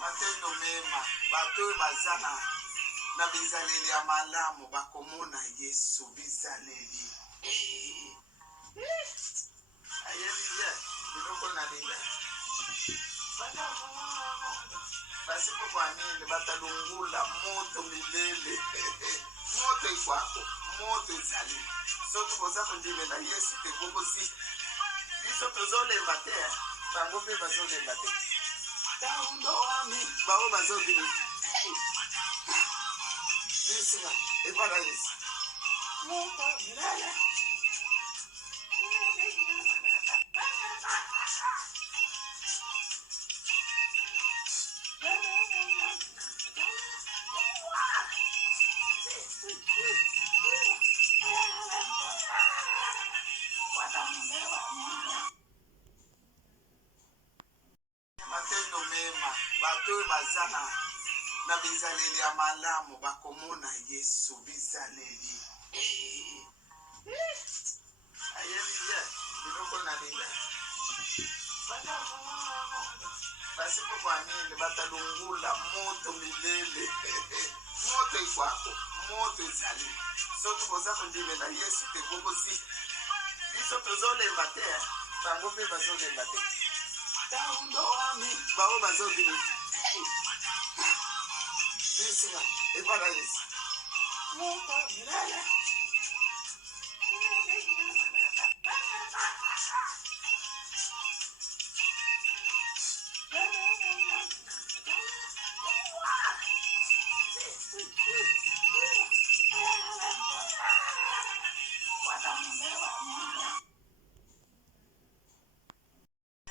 matendo mema bato bazana na bizaleli ya malamu bakomona Yesu bizaleli ayebiye biloko na linga basi kwa nini batalungula moto milele moto ikwako moto izali sotu koza kundime na Yesu te gogosi biso tozolemba te bango mpe bazolemba te taundo ami bao bazobimi bisina epada Yesu moto milele matendo mema bato bazana na bizaleli ya malamu bakomona Yesu bizaleli ayebiye biloko na linga basi kwa nini batalungula moto milele moto ikwako moto izali sotu koza kundime na Yesu te gogosi biso tozolemba te bango mpe bazolemba te taundo ami bao bazobimi bisina epada Yesu moto milele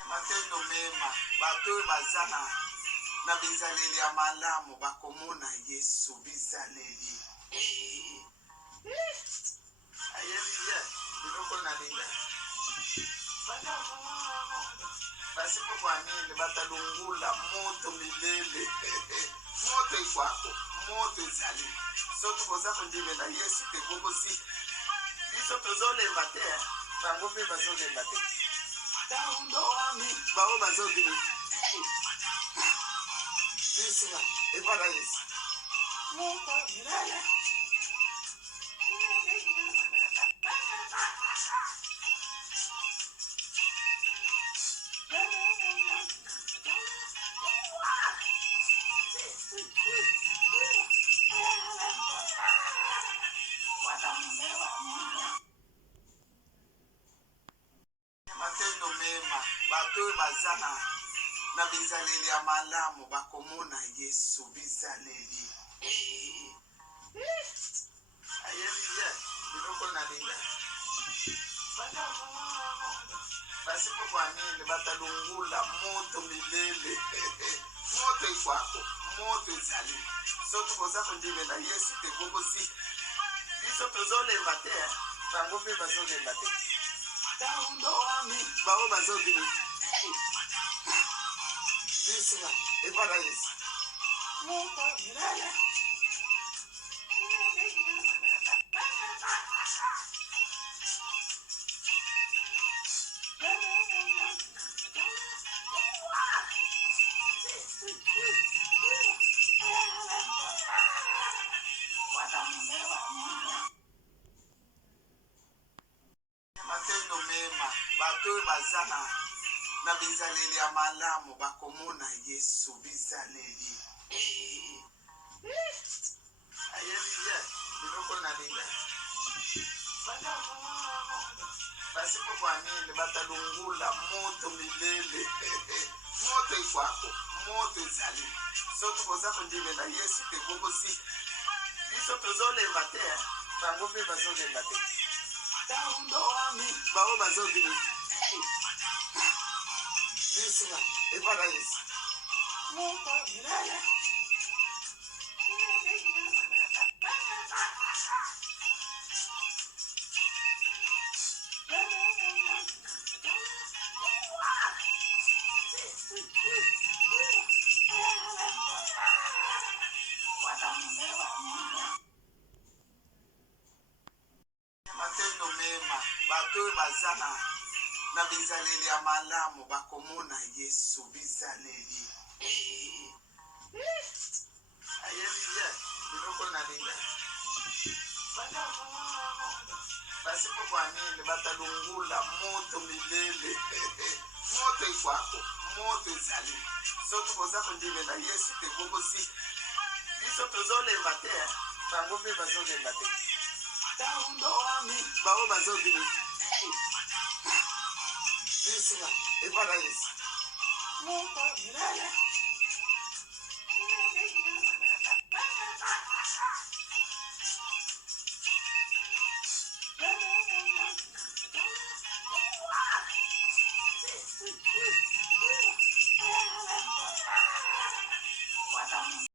matendo mema bato bazana na bizaleli ya malamu bakomona Yesu bizaleli ayebiye biloko na linga basi kwa nini batalungula moto milele moto ikwako moto izali sotu koza kundime na Yesu te gogosi biso tozolemba te bango mpe bazolemba te taundo ami bao bazobimi bisina epada Yesu moto milele matendo mema bato bazana na bizaleli ya malamu bakomona Yesu bizaleli ayebiye biloko na linga basi kwa nini batalungula moto milele moto ikwako moto izali sotu koza kundime na Yesu te gogosi biso tozolemba te bango mpe bazolemba te taundo ami bao bazobimi bisina epada Yesu moto milele matendo mema bato bazana na bizaleli ya malamu bakomona Yesu bizaleli ayebiye biloko na linga basi kwa nini batalungula moto milele moto ikwako moto izali sotu koza kundime na Yesu te gogosi biso tozolemba te bango mpe bazolemba te taundo ami bao bazobimi bisina epada Yesu moto milele matendo mema bato bazana na bizaleli ya malamu bakomona Yesu bizaleli batalungula moto milele. Moto ikwako, moto ezali. Soki boza kondimela Yesu te bokosi. Biso tozolemba te, bango mpe bazolemba te. Taundo wami, bao bazobimi. Biso, epana Yesu. Moto milele.